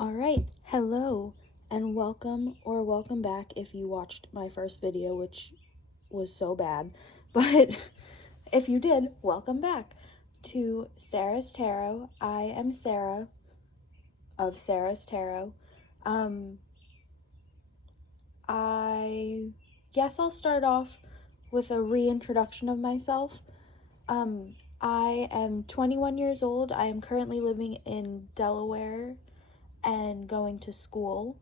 All right, hello and welcome back if you watched my first video, which was so bad. But if you did, welcome back to Sarah's Tarot. I am Sarah of Sarah's Tarot. I guess I'll start off with a reintroduction of myself. I am 21 years old. I am currently living in Delaware and going to school.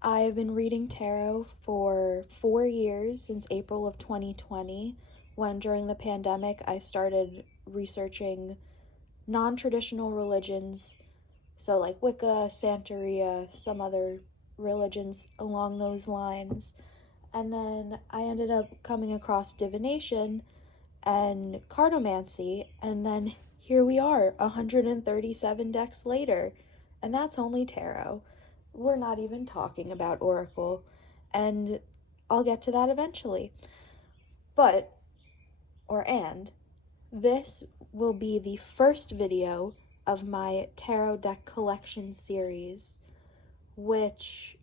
I have been reading tarot for 4 years, since April of 2020, when during the pandemic I started researching non-traditional religions, so like Wicca, Santeria, some other religions along those lines. And then I ended up coming across divination and cartomancy, and then here we are 137 decks later, and that's only tarot. We're not even talking about oracle, and I'll get to that eventually. This will be the first video of my tarot deck collection series, which,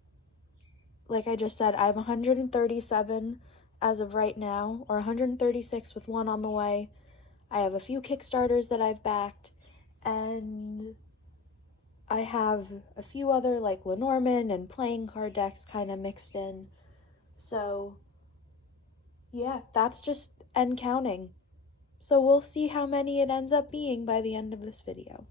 like I just said, I have 137 as of right now, or 136 with one on the way. I have a few Kickstarters that I've backed, and I have a few other like Lenormand and playing card decks kind of mixed in. So yeah, that's just end counting. So we'll see how many it ends up being by the end of this video,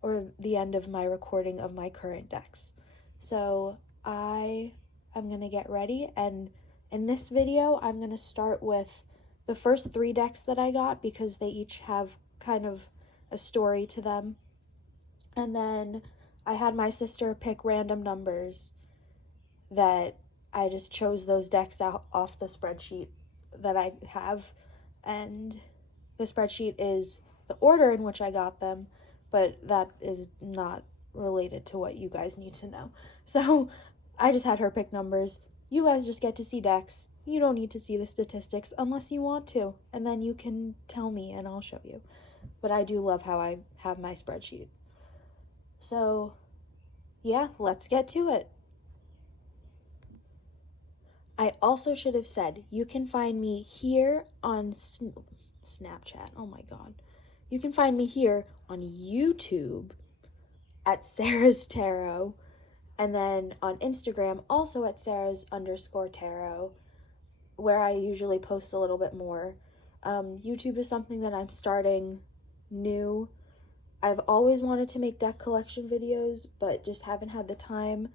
or the end of my recording of my current decks. So I am going to get ready, and in this video I'm going to start with the first 3 decks that I got, because they each have kind of a story to them. And then I had my sister pick random numbers that I just chose those decks out off the spreadsheet that I have, and the spreadsheet is the order in which I got them, but that is not related to what you guys need to know. So I just had her pick numbers. You guys just get to see decks. You don't need to see the statistics unless you want to, and then you can tell me and I'll show you. But I do love how I have my spreadsheet. So yeah, let's get to it. I also should have said, you can find me here on Snapchat. Oh my god. You can find me here on YouTube at Sarah's Tarot, and then on Instagram also at Sarah's_tarot, where I usually post a little bit more. YouTube is something that I'm starting new. I've always wanted to make deck collection videos, but just haven't had the time,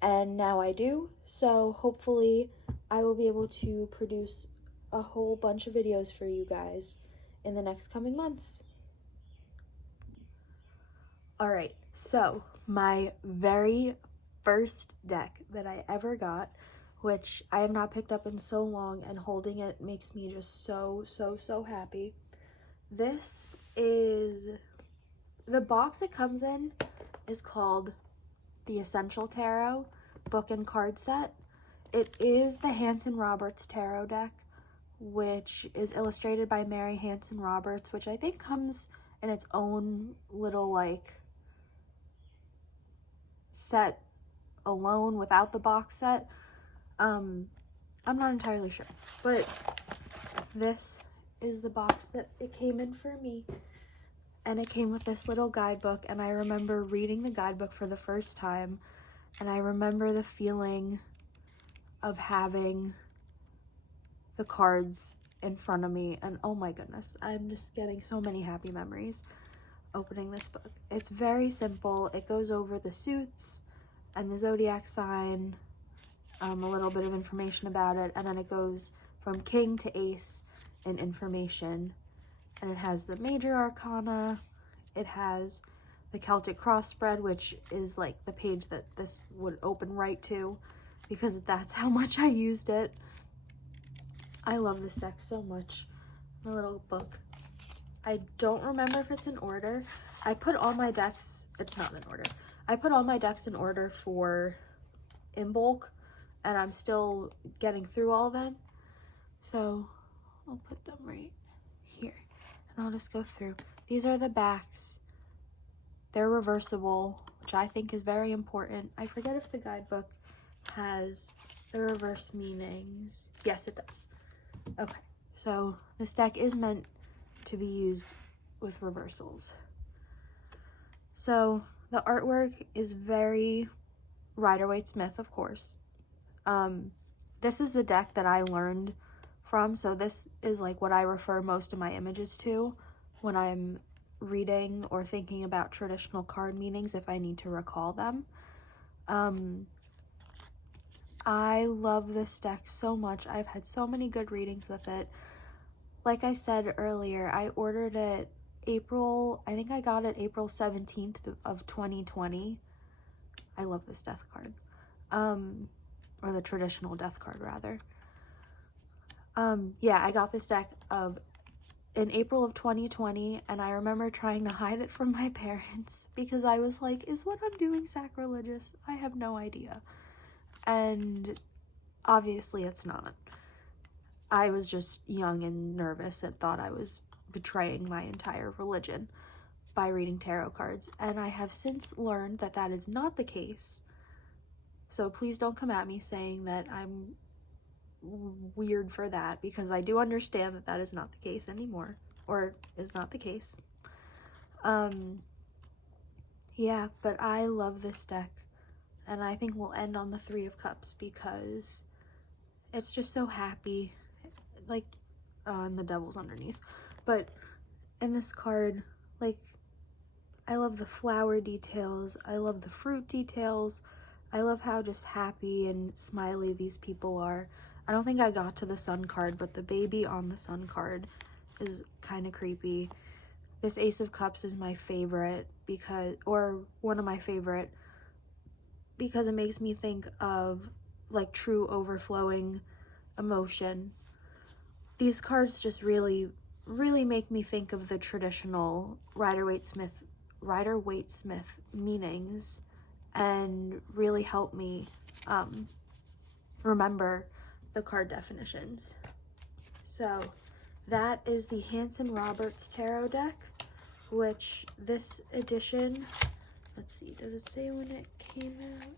and now I do. So hopefully I will be able to produce a whole bunch of videos for you guys in the next coming months. All right, so my very first deck that I ever got, which I have not picked up in so long, and holding it makes me just so happy. This is, the box it comes in is called the Essential Tarot book and card set. It is the Hanson-Roberts tarot deck, which is illustrated by Mary Hanson-Roberts, which I think comes in its own little like set alone without the box set. I'm not entirely sure, but this is the box that it came in for me, and it came with this little guidebook. And I remember reading the guidebook for the first time, and I remember the feeling of having the cards in front of me, and oh my goodness, I'm just getting so many happy memories opening this book. It's very simple. It goes over the suits and the zodiac sign, a little bit of information about it, and then it goes from king to ace in information, and it has the major arcana. It has the Celtic cross spread, which is like the page that this would open right to, because that's how much I used it. I love this deck so much. The little book. I don't remember if it's in order. I put all my decks, it's not in order. I put all my decks in order for in bulk, and I'm still getting through all of them. So I'll put them right here, and I'll just go through. These are the backs. They're reversible. which I think is very important. I forget if the guidebook has the reverse meanings. Yes, it does. Okay, so this deck is meant to be used with reversals. So the artwork is very Rider-Waite-Smith, of course. This is the deck that I learned from, so this is like what I refer most of my images to when I'm reading or thinking about traditional card meanings if I need to recall them. I love this deck so much. I've had so many good readings with it. Like I said earlier, I ordered it I think I got it April 17th of 2020. I love this death card. Or the traditional death card, rather. Yeah, I got this deck in April of 2020, and I remember trying to hide it from my parents because I was like, is what I'm doing sacrilegious? I have no idea. And obviously it's not. I was just young and nervous and thought I was betraying my entire religion by reading tarot cards, and I have since learned that that is not the case. So please don't come at me saying that I'm weird for that, because I do understand that that is not the case anymore, or is not the case. Yeah, but I love this deck, and I think we'll end on the Three of Cups because it's just so happy, like, and the devil's underneath, but in this card, like, I love the flower details, I love the fruit details, I love how just happy and smiley these people are. I don't think I got to the sun card, but the baby on the sun card is kind of creepy. This Ace of Cups is my favorite or one of my favorite, because it makes me think of like true overflowing emotion. These cards just really, really make me think of the traditional Rider-Waite-Smith meanings, and really help me remember the card definitions. So that is the Hanson-Roberts tarot deck, which this edition, let's see, does it say when it came out?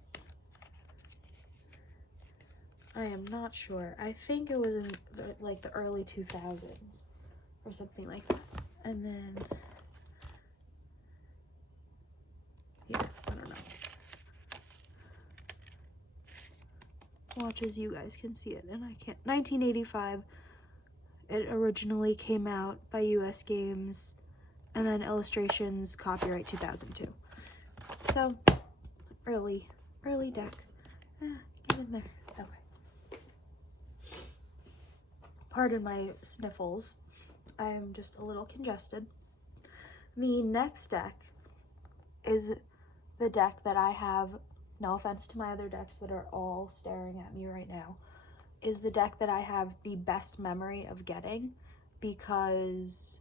I am not sure. I think it was in like the early 2000s or something like that. And then, yeah, I don't know. Watch as you guys can see it, and I can't. 1985, it originally came out by US Games, and then illustrations, copyright 2002. So, early deck. Get in there. Okay. Pardon my sniffles. I am just a little congested. The next deck is the deck that I have, no offense to my other decks that are all staring at me right now, is the deck that I have the best memory of getting, because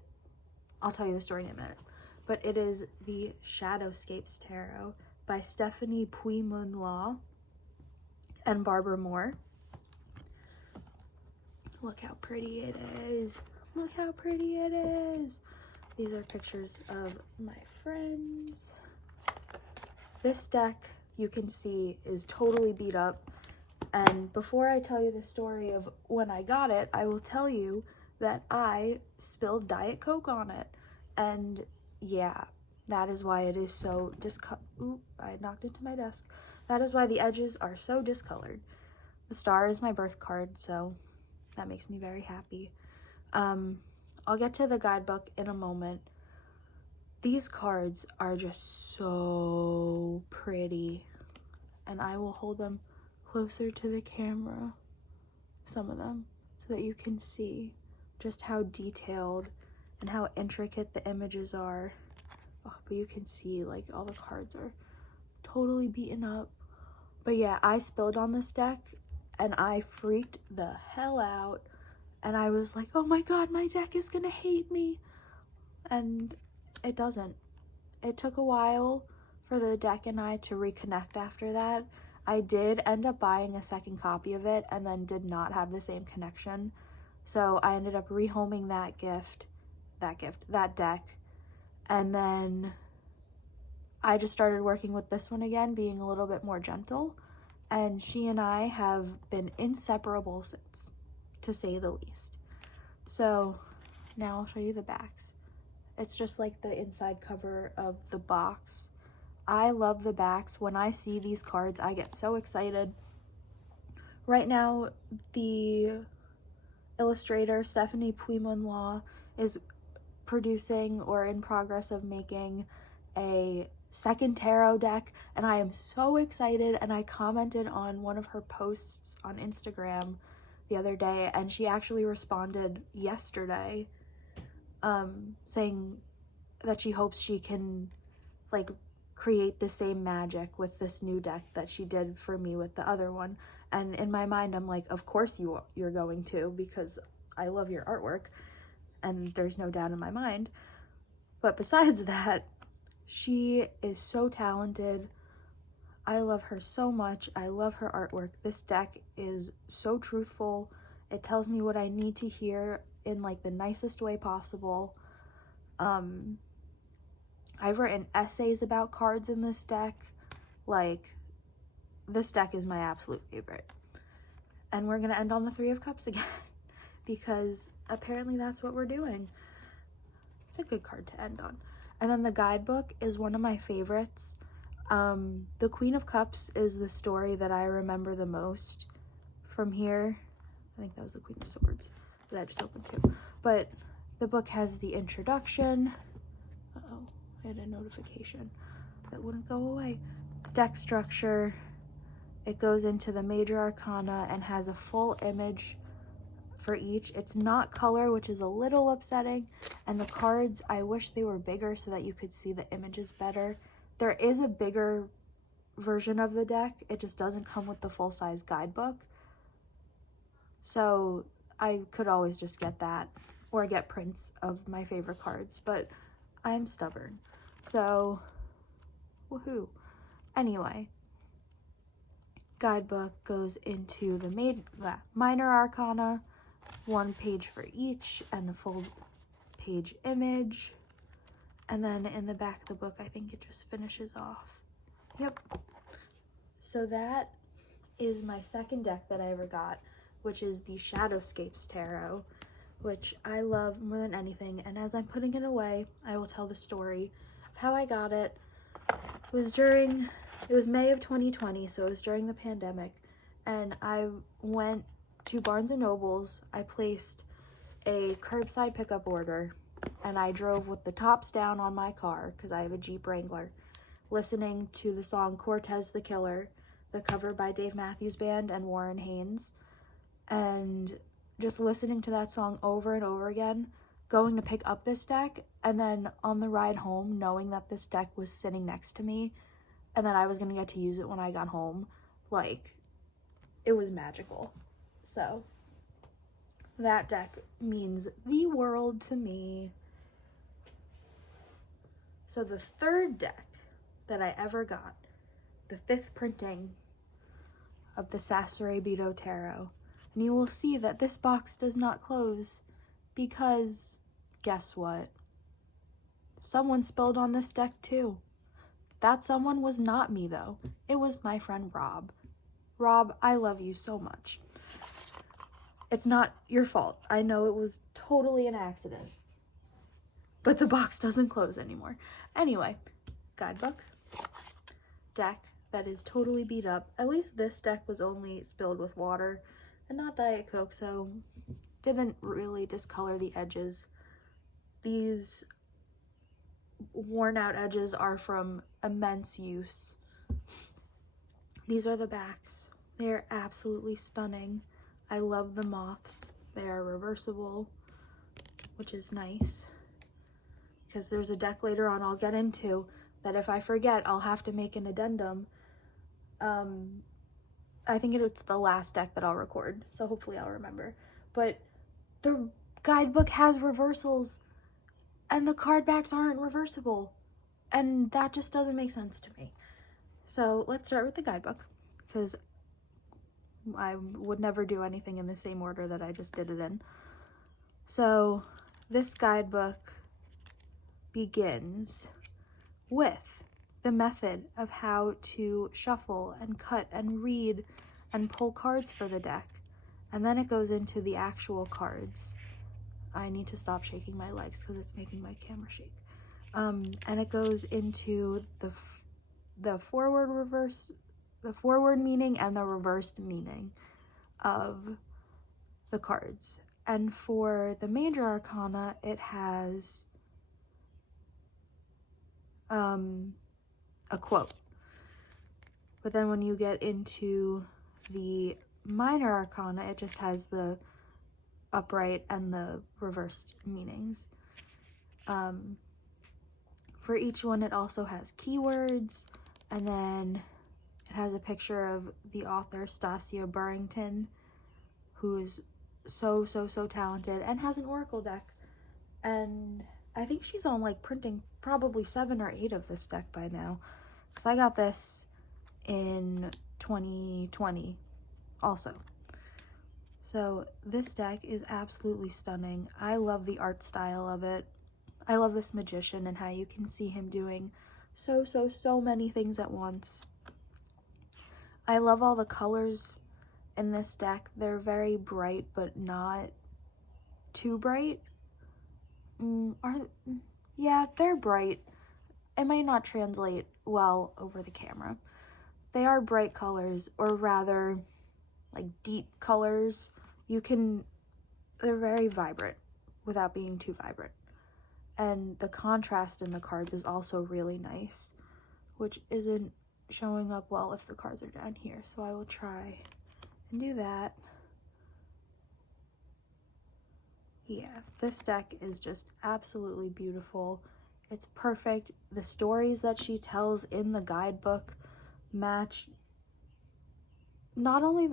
I'll tell you the story in a minute. But it is the Shadowscapes Tarot by Stephanie Puy-Law and Barbara Moore. Look how pretty it is. Look how pretty it is. These are pictures of my friends. This deck, you can see, is totally beat up. And before I tell you the story of when I got it, I will tell you that I spilled Diet Coke on it. And yeah, that is why it is so Ooh, I knocked into my desk. That is why the edges are so discolored. The star is my birth card, so that makes me very happy. I'll get to the guidebook in a moment. These cards are just so pretty, and I will hold them closer to the camera, some of them, so that you can see just how detailed and how intricate the images are. Oh, but you can see like all the cards are totally beaten up. But yeah, I spilled on this deck and I freaked the hell out, and I was like, oh my god, my deck is gonna hate me. And it doesn't. It took a while for the deck and I to reconnect after that. I did end up buying a second copy of it and then did not have the same connection. So I ended up rehoming that deck. And then I just started working with this one again, being a little bit more gentle, and she and I have been inseparable since, to say the least. So now I'll show you the backs. It's just like the inside cover of the box. I love the backs. When I see these cards, I get so excited. Right now, the illustrator Stephanie Puimonlaw is producing or in progress of making a second tarot deck, and I am so excited. And I commented on one of her posts on Instagram the other day, and she actually responded yesterday saying that she hopes she can like create the same magic with this new deck that she did for me with the other one. And in my mind, I'm like, of course you're going to, because I love your artwork, and there's no doubt in my mind. But besides that, she is so talented. I love her so much. I love her artwork. This deck is so truthful. It tells me what I need to hear in like the nicest way possible. I've written essays about cards in this deck. Like, this deck is my absolute favorite. And we're gonna end on the Three of Cups again because apparently that's what we're doing. It's a good card to end on. And then the guidebook is one of my favorites. The Queen of Cups is the story that I remember the most from here. I think that was the Queen of Swords that I just opened too. But the book has the introduction. Uh-oh, I had a notification that wouldn't go away. The deck structure. It goes into the major arcana and has a full image for each. It's not color, which is a little upsetting. And the cards, I wish they were bigger so that you could see the images better. There is a bigger version of the deck. It just doesn't come with the full-size guidebook. So I could always just get that or get prints of my favorite cards, but I'm stubborn. So, woohoo. Anyway, guidebook goes into the minor arcana, one page for each and a full page image. And then in the back of the book, I think it just finishes off. Yep. So that is my second deck that I ever got, which is the Shadowscapes Tarot, which I love more than anything. And as I'm putting it away, I will tell the story of how I got it. It was May of 2020, so it was during the pandemic, and I went to Barnes & Noble's. I placed a curbside pickup order, and I drove with the tops down on my car, because I have a Jeep Wrangler, listening to the song Cortez the Killer, the cover by Dave Matthews Band and Warren Haynes, and just listening to that song over and over again, going to pick up this deck, and then on the ride home, knowing that this deck was sitting next to me, and that I was going to get to use it when I got home. Like, it was magical. So, that deck means the world to me. So the third deck that I ever got, the 5th printing of the Sasuraibito Tarot. And you will see that this box does not close because, guess what? Someone spilled on this deck too. That someone was not me though. It was my friend Rob. Rob, I love you so much. It's not your fault. I know it was totally an accident. But the box doesn't close anymore. Anyway, guidebook, deck that is totally beat up. At least this deck was only spilled with water and not Diet Coke, so didn't really discolor the edges. These worn out edges are from immense use. These are the backs. They are absolutely stunning. I love the moths. They are reversible, which is nice, because there's a deck later on I'll get into that if I forget, I'll have to make an addendum. I think it's the last deck that I'll record, so hopefully I'll remember. But the guidebook has reversals, and the card backs aren't reversible, and that just doesn't make sense to me. So let's start with the guidebook, because I would never do anything in the same order that I just did it in. So this guidebook begins with the method of how to shuffle and cut and read and pull cards for the deck. And then it goes into the actual cards. I need to stop shaking my legs because it's making my camera shake. And it goes into the forward meaning and the reversed meaning of the cards. And for the major arcana, it has a quote. But then when you get into the minor arcana, it just has the upright and the reversed meanings. For each one, it also has keywords, and then it has a picture of the author, Stasia Burrington, who's so talented and has an oracle deck. And I think she's on like printing probably 7 or 8 of this deck by now, because I got this in 2020 also. So this deck is absolutely stunning. I love the art style of it. I love this magician and how you can see him doing so many things at once. I love all the colors in this deck. They're very bright, but not too bright. Yeah, they're bright. It might not translate well over the camera. They are bright colors, or rather like deep colors. They're very vibrant without being too vibrant. And the contrast in the cards is also really nice, which isn't showing up well if the cards are down here. So I will try and do that. Yeah, this deck is just absolutely beautiful. It's perfect. The stories that she tells in the guidebook match not only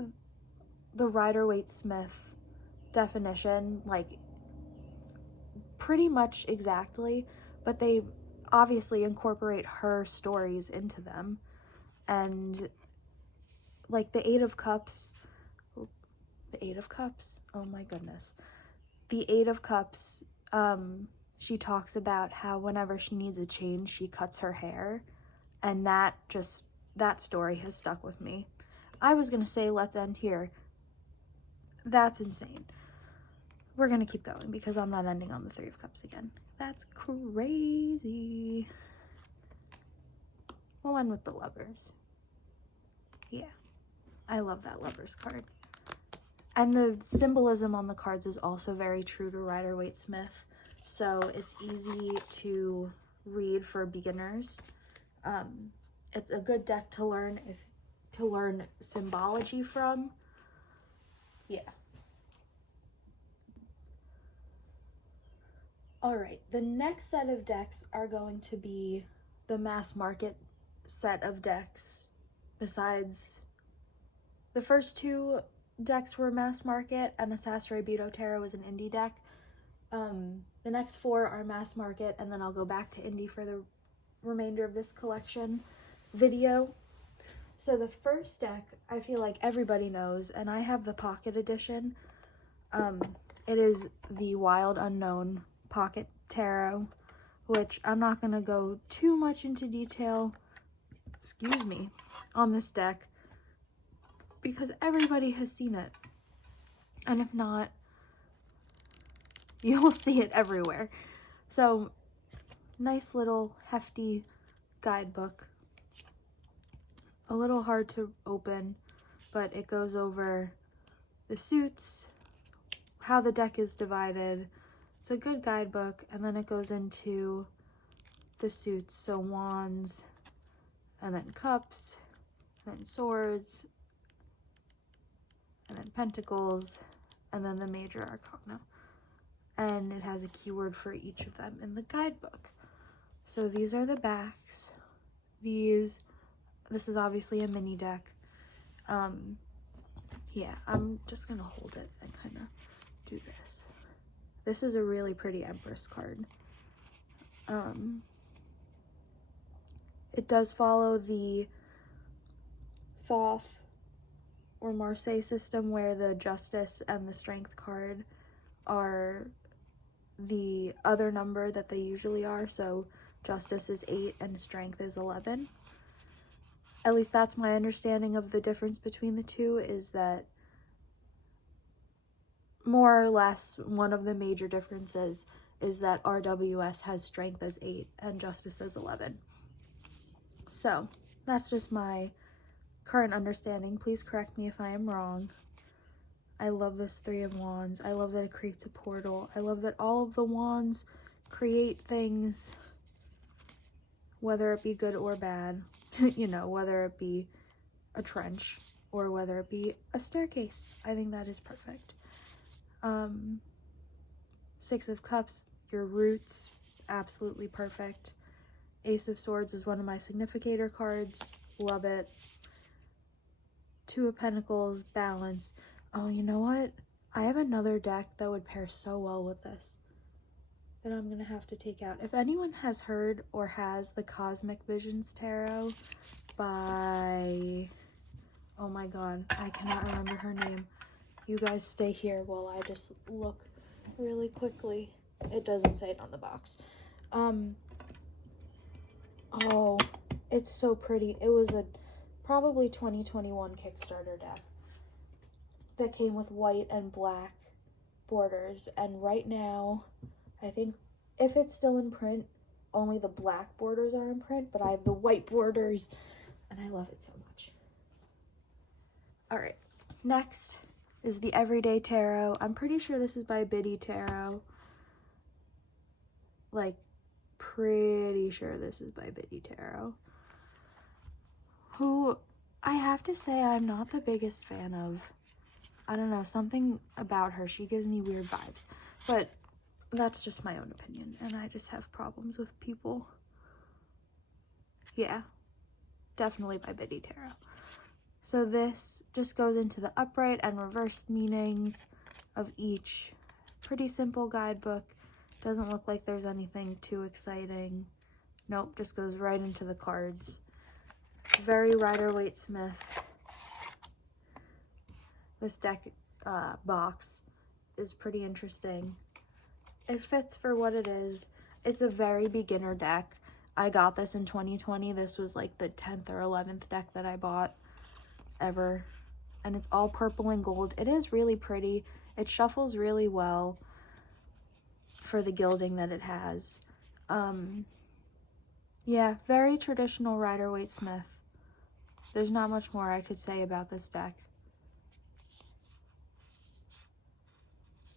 the Rider-Waite-Smith definition, like pretty much exactly, but they obviously incorporate her stories into them. And like the Eight of Cups, oh my goodness. The Eight of Cups, she talks about how whenever she needs a change, she cuts her hair. And that story has stuck with me. I was gonna say, let's end here. That's insane. We're gonna keep going because I'm not ending on the Three of Cups again. That's crazy. We'll end with the Lovers. Yeah, I love that Lovers card. And the symbolism on the cards is also very true to Rider-Waite-Smith, so it's easy to read for beginners. It's a good deck to learn symbology from. Yeah. All right, the next set of decks are going to be the mass market set of decks. Besides, the first 2 decks were mass market, and the Sasuraibito Tarot is an indie deck. The next 4 are mass market, and then I'll go back to indie for the remainder of this collection video. So the first deck, I feel like everybody knows, and I have the pocket edition. It is the Wild Unknown Pocket Tarot, which I'm not going to go too much into detail, on this deck, because everybody has seen it. And if not, you'll see it everywhere. So, nice little hefty guidebook. A little hard to open, but it goes over the suits, how the deck is divided. It's a good guidebook, and then it goes into the suits, so wands, and then cups, and then swords, and then pentacles, and then the major arcana. And it has a keyword for each of them in the guidebook. So these are the backs. This is obviously a mini deck. Yeah, I'm just gonna hold it and kind of do this. This is a really pretty Empress card. It does follow the Thoth or Marseille system, where the Justice and the Strength card are the other number that they usually are. So Justice is 8 and Strength is 11. At least that's my understanding of the difference between the two, is that more or less one of the major differences is that RWS has Strength as 8 and Justice as 11. So that's just my current understanding. Please correct me if I am wrong. I love this 3 of Wands. I love that it creates a portal. I love that all of the wands create things, whether it be good or bad, you know, whether it be a trench or whether it be a staircase. I think that is perfect. 6 of Cups, your roots, absolutely perfect. Ace of Swords is one of my significator cards. Love it. 2 of Pentacles, balance. Oh, you know what? I have another deck that would pair so well with this that I'm going to have to take out. If anyone has heard or has the Cosmic Visions Tarot by... oh my god, I cannot remember her name. You guys stay here while I just look really quickly. It doesn't say it on the box. Oh, it's so pretty. It was a probably 2021 Kickstarter deck that came with white and black borders, and right now I think if it's still in print, only the black borders are in print, but I have the white borders and I love it so much. All right, next is the Everyday Tarot. I'm pretty sure this is by Biddy Tarot. Like, pretty sure this is by Biddy Tarot, who I have to say I'm not the biggest fan of. I don't know, something about her, she gives me weird vibes, but that's just my own opinion, and I just have problems with people. Yeah, definitely by Biddy Tarot. So this just goes into the upright and reversed meanings of each. Pretty simple guidebook. Doesn't look like there's anything too exciting. Nope, just goes right into the cards. Very Rider-Waite-Smith. This deck box is pretty interesting. It fits for what it is. It's a very beginner deck. I got this in 2020. This was like the 10th or 11th deck that I bought ever. And it's all purple and gold. It is really pretty. It shuffles really well for the gilding that it has. Yeah, very traditional Rider-Waite-Smith. There's not much more I could say about this deck,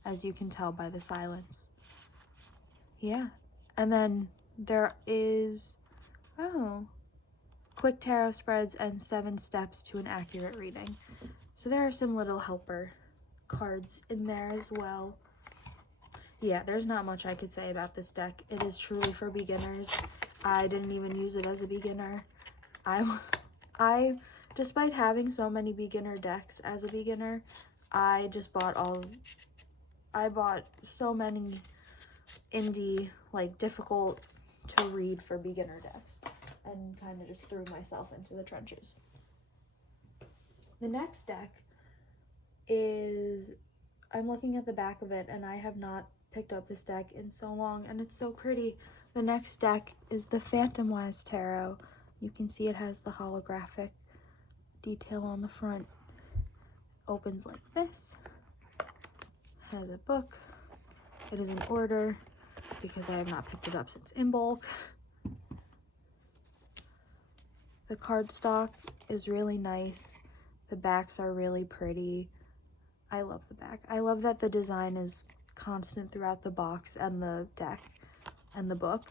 as you can tell by the silence. Yeah, and then there is, quick tarot spreads and 7 steps to an accurate reading. So there are some little helper cards in there as well. Yeah, there's not much I could say about this deck. It is truly for beginners. I didn't even use it as a beginner. I despite having so many beginner decks as a beginner, I bought so many indie, like, difficult to read for beginner decks, and kind of just threw myself into the trenches. The next deck is, I'm looking at the back of it, and I have not picked up this deck in so long, and it's so pretty. The next deck is the Phantomwise Tarot. You can see it has the holographic detail on the front. Opens like this. Has a book. It is in order because I have not picked it up since in bulk. The cardstock is really nice. The backs are really pretty. I love the back. I love that the design is constant throughout the box and the deck and the book.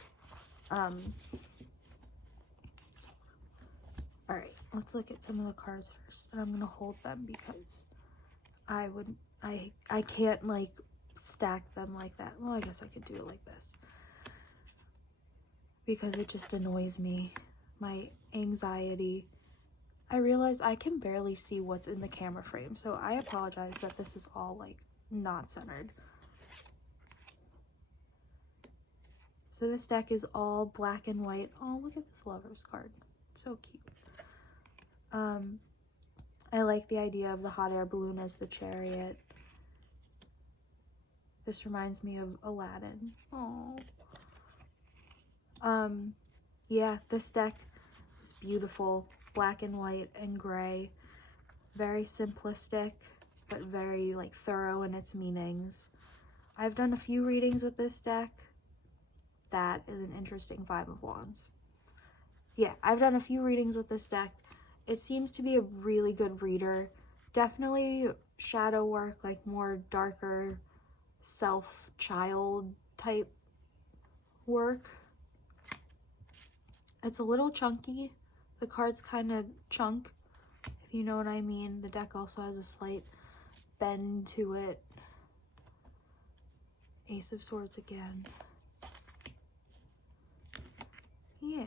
Alright, let's look at some of the cards first. And I'm going to hold them because I can't, like, stack them like that. Well, I guess I could do it like this, because it just annoys me. My anxiety. I realize I can barely see what's in the camera frame, so I apologize that this is all, like, not centered. So this deck is all black and white. Oh, look at this Lover's card. So cute. I like the idea of the hot air balloon as the chariot. This reminds me of Aladdin. Oh. Yeah, this deck is beautiful, black and white and gray, very simplistic, but very like thorough in its meanings. I've done a few readings with this deck. That is an interesting Five of Wands. Yeah, I've done a few readings with this deck. It seems to be a really good reader. Definitely shadow work, like more darker self-child type work. It's a little chunky. The cards kind of chunk, if you know what I mean. The deck also has a slight bend to it. Ace of Swords again. Yeah.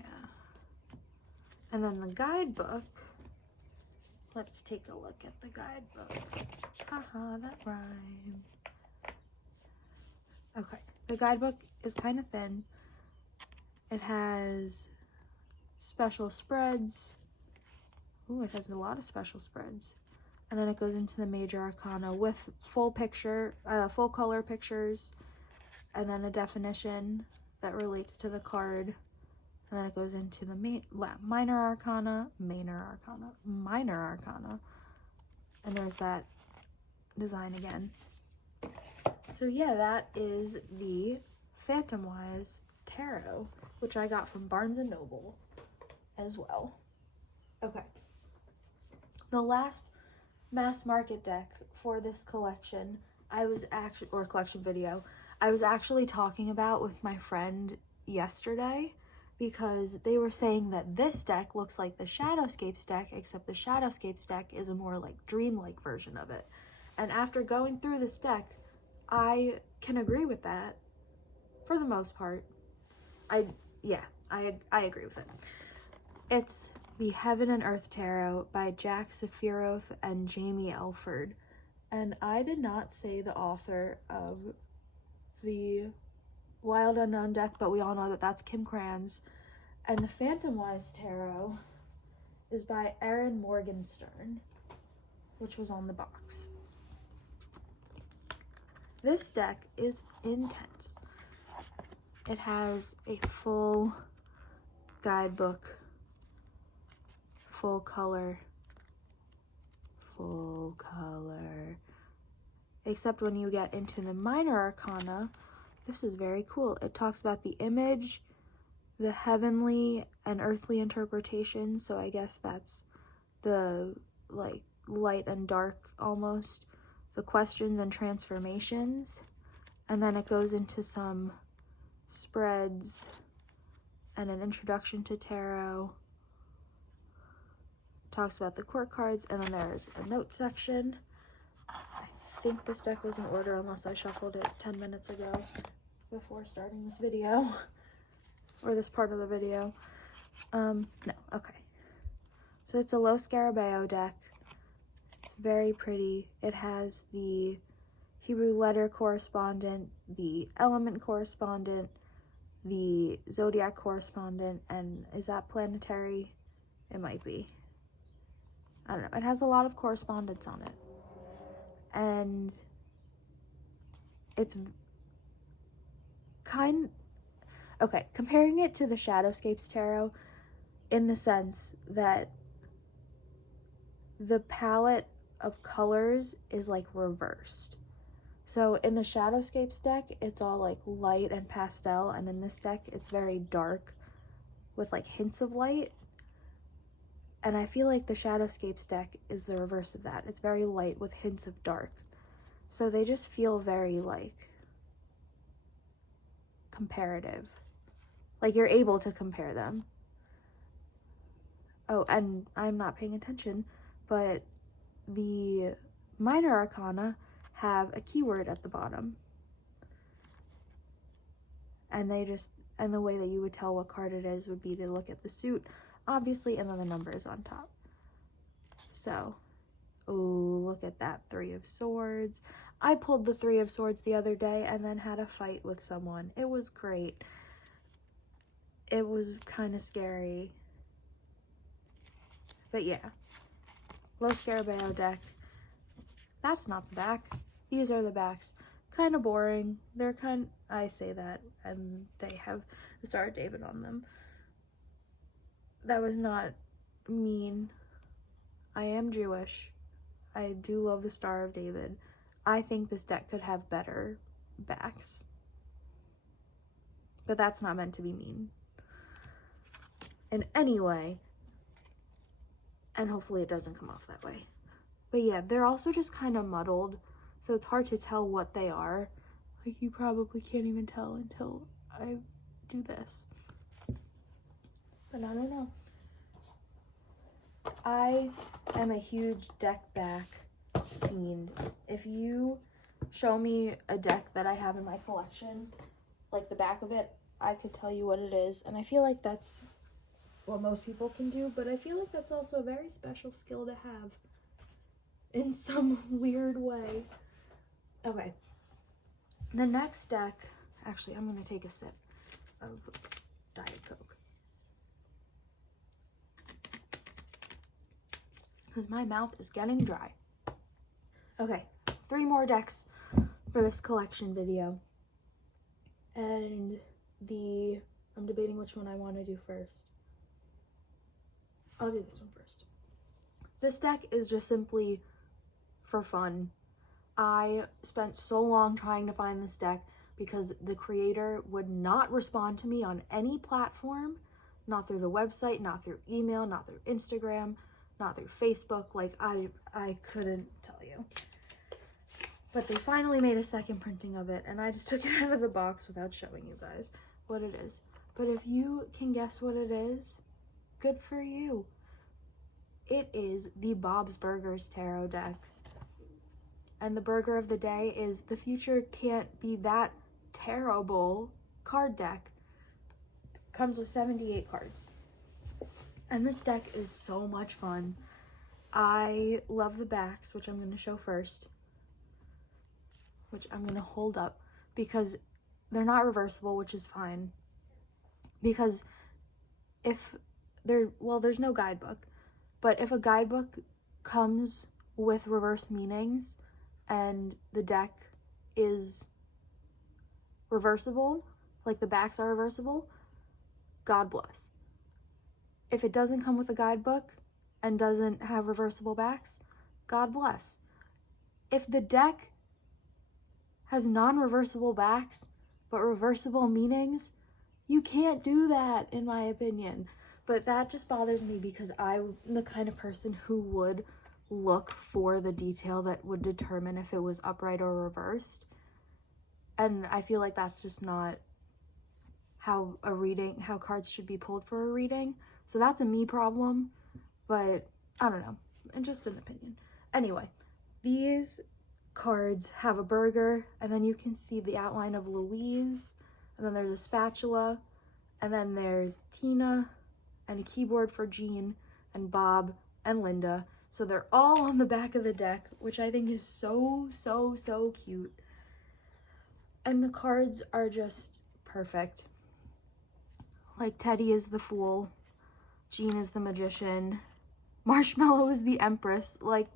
And then the guidebook. Let's take a look at the guidebook. Haha, that rhymed. Okay, the guidebook is kind of thin. It has special spreads. Ooh, it has a lot of special spreads. And then it goes into the major arcana with full color pictures, and then a definition that relates to the card. And then it goes into the minor arcana, and there's that design again. So yeah, that is the Phantomwise Tarot, which I got from Barnes & Noble as well. Okay. The last mass market deck for this collection, collection video, I was actually talking about with my friend yesterday, because they were saying that this deck looks like the Shadowscapes deck, except the Shadowscapes deck is a more like dreamlike version of it. And after going through this deck, I can agree with that for the most part. I agree with it. It's the Heaven and Earth Tarot by Jack Sephiroth and Jamie Elford. And I did not say the author of the Wild Unknown deck, but we all know that that's Kim Kranz. And the Phantomwise Tarot is by Erin Morgenstern, which was on the box. This deck is intense. It has a full guidebook, full color, except when you get into the minor arcana. This is very cool. It talks about the image, the heavenly and earthly interpretation. So I guess that's the like light and dark almost, the questions and transformations. And then it goes into some spreads and an introduction to tarot. Talks about the court cards, and then there's a note section. I think this deck was in order unless I shuffled it 10 minutes ago before starting this video, or this part of the video. No, okay. So it's a Lo Scarabeo deck. It's very pretty. It has the Hebrew letter correspondent, the element correspondent, the zodiac correspondent, and is that planetary? It might be. I don't know. It has a lot of correspondence on it. And it's comparing it to the Shadowscapes Tarot in the sense that the palette of colors is like reversed. So in the Shadowscapes deck, it's all like light and pastel, and in this deck, it's very dark with like hints of light. And I feel like the Shadowscapes deck is the reverse of that. It's very light with hints of dark. So they just feel very like comparative. Like you're able to compare them. Oh, and I'm not paying attention, but the minor arcana have a keyword at the bottom. And the way that you would tell what card it is would be to look at the suit, obviously, and then the number is on top. So, oh, look at that Three of Swords. I pulled the Three of Swords the other day and then had a fight with someone. It was great. It was kind of scary. But yeah, Lo Scarabeo deck. That's not the back. These are the backs. Kind of boring. I say that, and they have the Star of David on them. That was not mean. I am Jewish. I do love the Star of David. I think this deck could have better backs. But that's not meant to be mean. In any way, and hopefully it doesn't come off that way. But yeah, they're also just kind of muddled, so it's hard to tell what they are. Like, you probably can't even tell until I do this. But I don't know. I am a huge deck back fiend. If you show me a deck that I have in my collection, like the back of it, I could tell you what it is. And I feel like that's what most people can do, but I feel like that's also a very special skill to have in some weird way. Okay. The next deck, actually, I'm going to take a sip of Diet Coke, because my mouth is getting dry. Okay, 3 more decks for this collection video. And I'm debating which one I want to do first. I'll do this one first. This deck is just simply for fun. I spent so long trying to find this deck because the creator would not respond to me on any platform, not through the website, not through email, not through Instagram, not through Facebook. Like, I couldn't tell you. But they finally made a second printing of it, and I just took it out of the box without showing you guys what it is. But if you can guess what it is, good for you. It is the Bob's Burgers Tarot deck. And the burger of the day is the future can't be that terrible card deck. Comes with 78 cards. And this deck is so much fun. I love the backs, which I'm going to show first. Which I'm going to hold up because they're not reversible, which is fine. Because if there's no guidebook, but if a guidebook comes with reverse meanings and the deck is reversible, like the backs are reversible, God bless. If it doesn't come with a guidebook and doesn't have reversible backs, God bless. If the deck has non-reversible backs but reversible meanings, you can't do that, in my opinion. But that just bothers me because I'm the kind of person who would look for the detail that would determine if it was upright or reversed. And I feel like that's just not how cards should be pulled for a reading. So that's a me problem, but I don't know, and just an opinion. Anyway, these cards have a burger, and then you can see the outline of Louise, and then there's a spatula, and then there's Tina, and a keyboard for Jean, and Bob, and Linda. So they're all on the back of the deck, which I think is so, so, so cute. And the cards are just perfect. Like, Teddy is the Fool, Jean is the Magician, Marshmallow is the Empress. Like,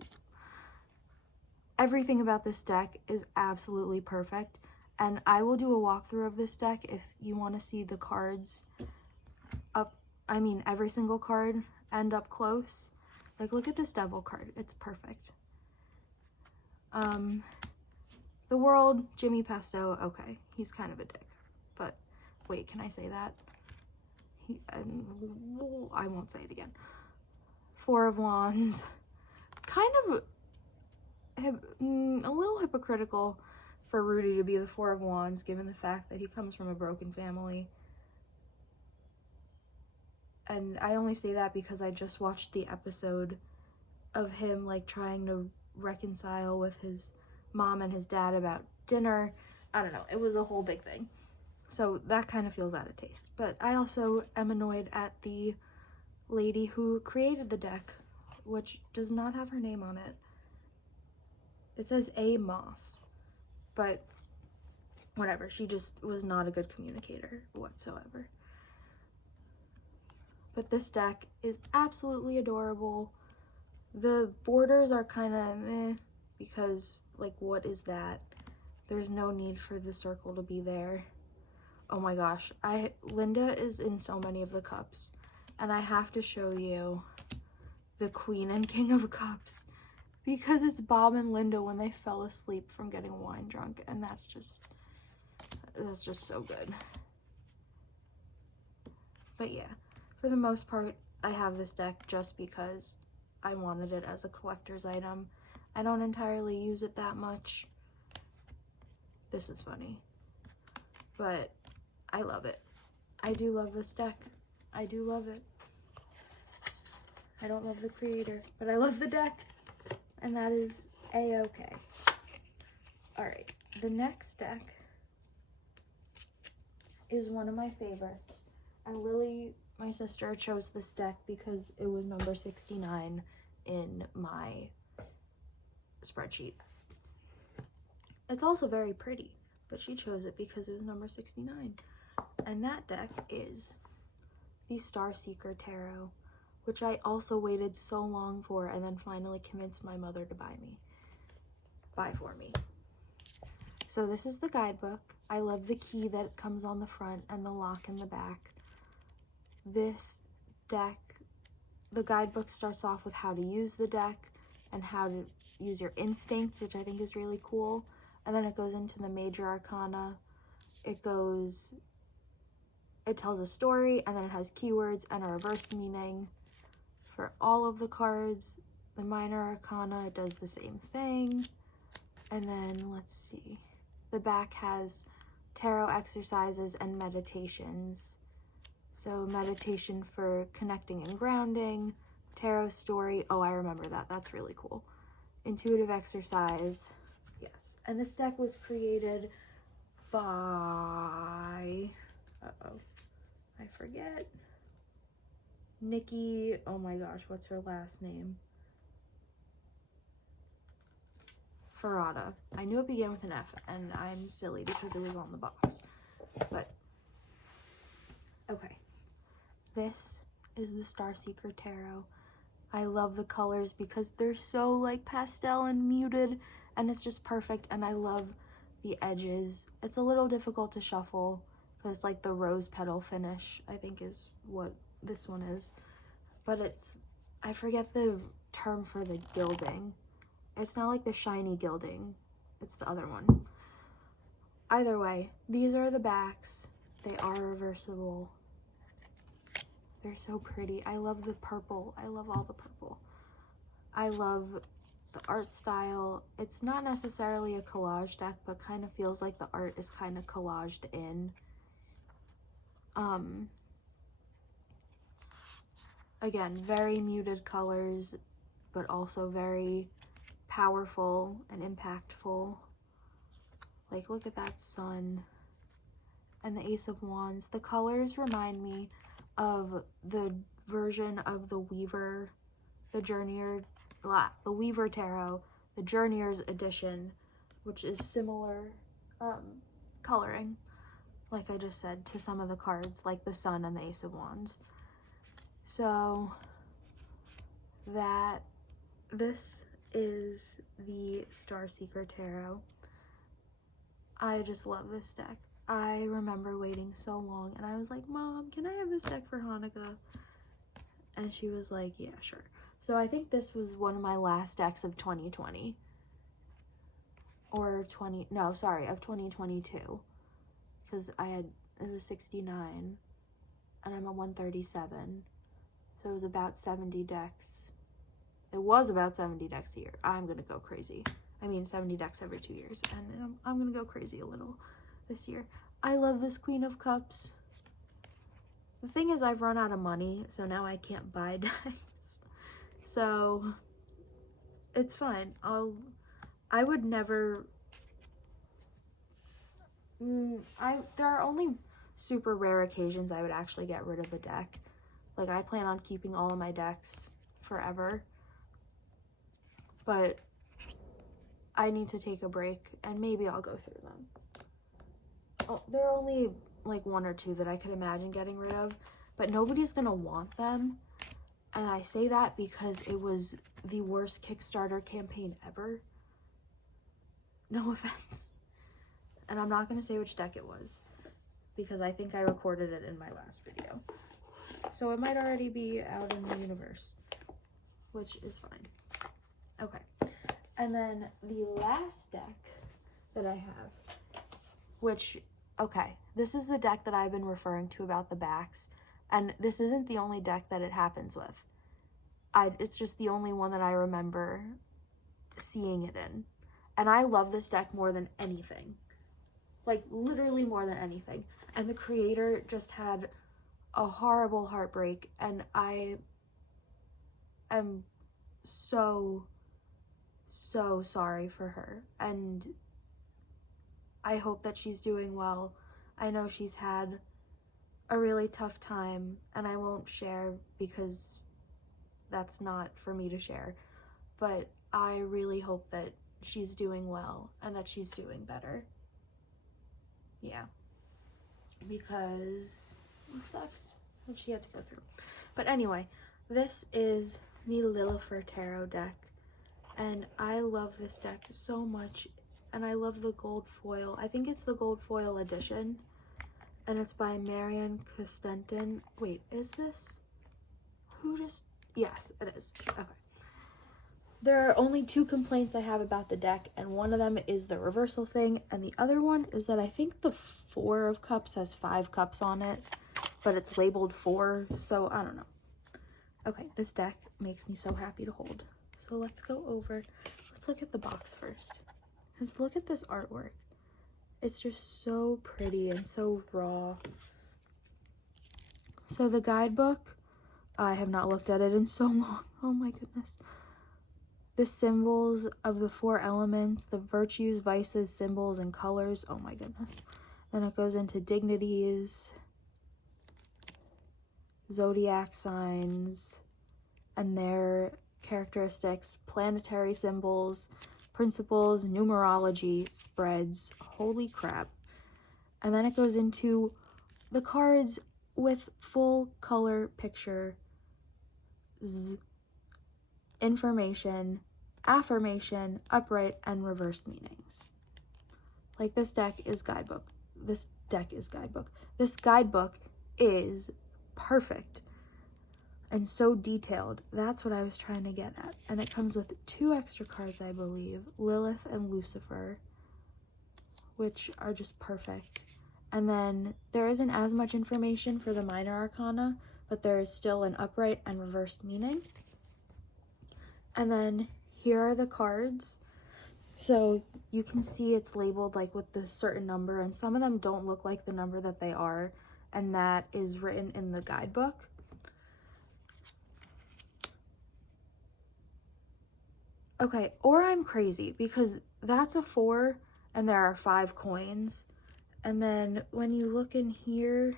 everything about this deck is absolutely perfect. And I will do a walkthrough of this deck if you want to see the cards every single card and up close. Like, look at this Devil card. It's perfect. The World, Jimmy Pesto, okay, he's kind of a dick. But, wait, can I say that? I won't say it again. Four of Wands, kind of a little hypocritical for Rudy to be the Four of Wands, given the fact that he comes from a broken family. And I only say that because I just watched the episode of him, like, trying to reconcile with his mom and his dad about dinner. I don't know, it was a whole big thing. So that kind of feels out of taste. But I also am annoyed at the lady who created the deck, which does not have her name on it. It says A. Moss, but whatever. She just was not a good communicator whatsoever. But this deck is absolutely adorable. The borders are kind of meh, because, like, what is that? There's no need for the circle to be there. Oh my gosh, Linda is in so many of the cups, and I have to show you the Queen and King of Cups because it's Bob and Linda when they fell asleep from getting wine drunk, and that's just so good. But yeah, for the most part, I have this deck just because I wanted it as a collector's item. I don't entirely use it that much. This is funny, but I love it. I do love this deck. I do love it. I don't love the creator, but I love the deck, and that is a-okay. All right, the next deck is one of my favorites, and Lily, my sister, chose this deck because it was number 69 in my spreadsheet. It's also very pretty, but she chose it because it was number 69. And that deck is the Starseeker Tarot, which I also waited so long for and then finally convinced my mother to buy for me. So this is the guidebook. I love the key that comes on the front and the lock in the back. This deck, the guidebook starts off with how to use the deck and how to use your instincts, which I think is really cool. And then it goes into the major arcana. It tells a story, and then it has keywords and a reverse meaning. For all of the cards, the minor arcana does the same thing. And then, let's see, the back has tarot exercises and meditations. So meditation for connecting and grounding, tarot story. Oh, I remember that. That's really cool. Intuitive exercise. Yes. And this deck was created by, I forget. Nikki, oh my gosh, what's her last name? Ferrata. I knew it began with an F, and I'm silly because it was on the box. But, okay. This is the Starseeker Tarot. I love the colors because they're so like pastel and muted, and it's just perfect, and I love the edges. It's a little difficult to shuffle because it's like the rose petal finish, I think is what this one is. But it's, I forget the term for the gilding. It's not like the shiny gilding. It's the other one. Either way, these are the backs. They are reversible. They're so pretty. I love the purple. I love all the purple. I love the art style. It's not necessarily a collage deck, but kind of feels like the art is kind of collaged in. Again, very muted colors, but also very powerful and impactful. Like, look at that sun and the Ace of Wands. The colors remind me of the version of the Weaver, the Weaver Tarot, the Journeyer's edition, which is similar coloring, like I just said, to some of the cards, like the Sun and the Ace of Wands. So this is the Starseeker Tarot. I just love this deck. I remember waiting so long, and I was like, Mom, can I have this deck for Hanukkah? And she was like, yeah, sure. So I think this was one of my last decks of 2020. Of 2022. Because it was 69, and I'm at 137. So it was about 70 decks. It was about 70 decks a year. I'm gonna go crazy. I mean, 70 decks every 2 years, and I'm gonna go crazy a little this year. I love this Queen of Cups. The thing is, I've run out of money, so now I can't buy decks. So it's fine. I would never. There are only super rare occasions I would actually get rid of a deck. Like, I plan on keeping all of my decks forever. But I need to take a break, and maybe I'll go through them. Oh, there are only like 1 or 2 that I could imagine getting rid of, but nobody's gonna want them. And I say that because it was the worst Kickstarter campaign ever. No offense. And I'm not gonna say which deck it was. because I think I recorded it in my last video. So it might already be out in the universe, which is fine. Okay. And then the last deck that I have, which, okay, this is the deck that I've been referring to about the backs, and this isn't the only deck that it happens with. It's just the only one that I remember seeing it in. And I love this deck more than anything. Like, literally more than anything. And the creator just had a horrible heartbreak, and I am so sorry for her. And I hope that she's doing well. I know she's had a really tough time, and I won't share because that's not for me to share. But I really hope that she's doing well and that she's doing better. Yeah. Because it sucks what she had to go through. But anyway, this is the Lilifer Tarot deck. And I love this deck so much. And I love the gold foil. I think it's the gold foil edition. And it's by Marion Costentin. Wait, is this? Yes, it is. Okay. There are only 2 complaints I have about the deck, and one of them is the reversal thing, and the other one is that I think the 4 of Cups has 5 cups on it, but it's labeled 4, so I don't know. Okay, this deck makes me so happy to hold. So let's look at the box first. Because look at this artwork. It's just so pretty and so raw. So the guidebook, I have not looked at it in so long. Oh my goodness. The symbols of the 4 elements, the virtues, vices, symbols, and colors. Oh my goodness. Then it goes into dignities, zodiac signs, and their characteristics, planetary symbols, principles, numerology, spreads. Holy crap. And then it goes into the cards with full color picture, information, affirmation, upright, and reversed meanings. Like, this deck is guidebook. This deck is guidebook. This guidebook is perfect and so detailed. That's what I was trying to get at. And it comes with 2 extra cards, I believe, Lilith and Lucifer, which are just perfect. And then there isn't as much information for the minor arcana, but there is still an upright and reversed meaning. And then here are the cards. So you can see it's labeled like with the certain number, and some of them don't look like the number that they are, and that is written in the guidebook. Okay, or I'm crazy because that's a 4 and there are 5 coins. And then when you look in here,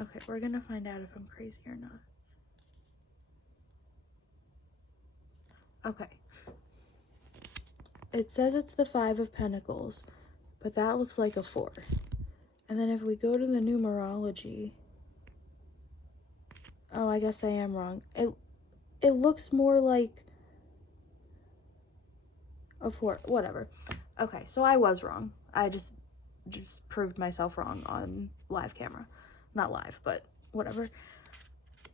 okay, we're gonna find out if I'm crazy or not. Okay. It says it's the 5 of Pentacles, but that looks like a 4. And then if we go to the numerology, oh, I guess I am wrong. It looks more like a 4, whatever. Okay, so I was wrong. I just proved myself wrong on live camera. Not live, but whatever.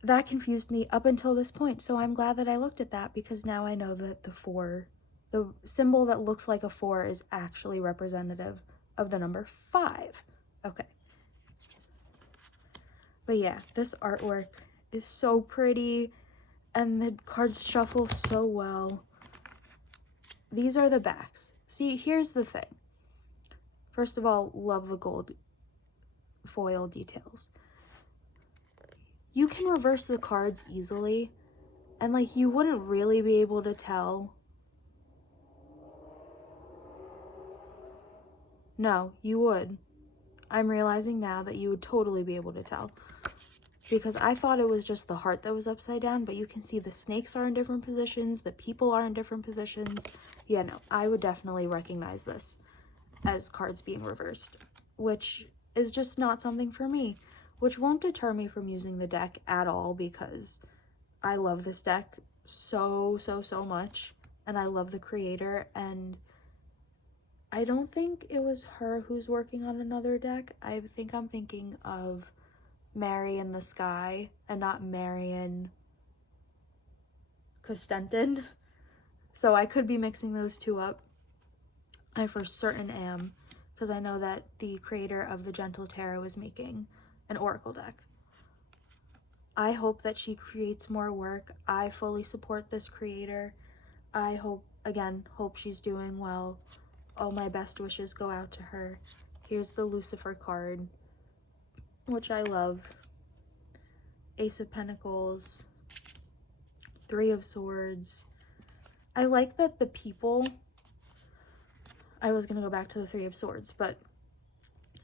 That confused me up until this point, so I'm glad that I looked at that, because now I know that the symbol that looks like a 4 is actually representative of the number 5. Okay. But yeah, this artwork is so pretty, and the cards shuffle so well. These are the backs. See, here's the thing. First of all, love the gold foil details. You can reverse the cards easily, and like, you wouldn't really be able to tell. No, you would. I'm realizing now that you would totally be able to tell, because I thought it was just the heart that was upside down, but you can see the snakes are in different positions, the people are in different positions. Yeah, no, I would definitely recognize this as cards being reversed, which is just not something for me, which won't deter me from using the deck at all, because I love this deck so much. and I love the creator, and I don't think it was her who's working on another deck. I think I'm thinking of Mary in the Sky and not Marion Costentin. So I could be mixing those two up. I for certain am, because I know that the creator of the Gentle Tarot is making an Oracle deck. I hope that she creates more work. I fully support this creator. I hope she's doing well. All my best wishes go out to her. Here's the Lilifer card, which I love. Ace of Pentacles, Three of Swords. I like that the people, I was gonna go back to the Three of Swords, but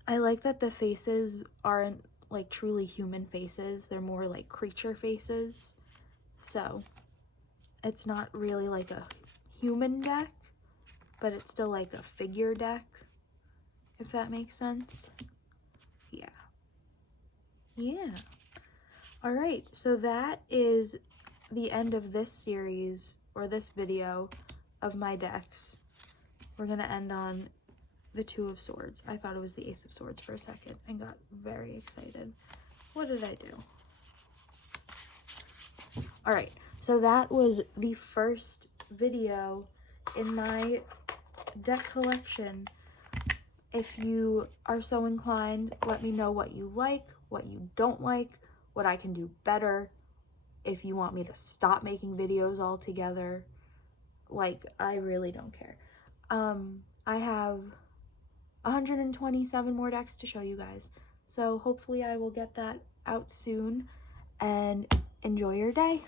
I like that the faces aren't like truly human faces. They're more like creature faces. So it's not really like a human deck, but it's still like a figure deck, if that makes sense. Yeah. All right, so that is the end of this series, or this video, of my decks. We're gonna end on the Two of Swords. I thought it was the Ace of Swords for a second and got very excited. What did I do? All right, so that was the first video in my deck collection. If you are so inclined, let me know what you like, what you don't like, what I can do better, if you want me to stop making videos altogether. Like, I really don't care. I have 127 more decks to show you guys, so hopefully I will get that out soon, and enjoy your day.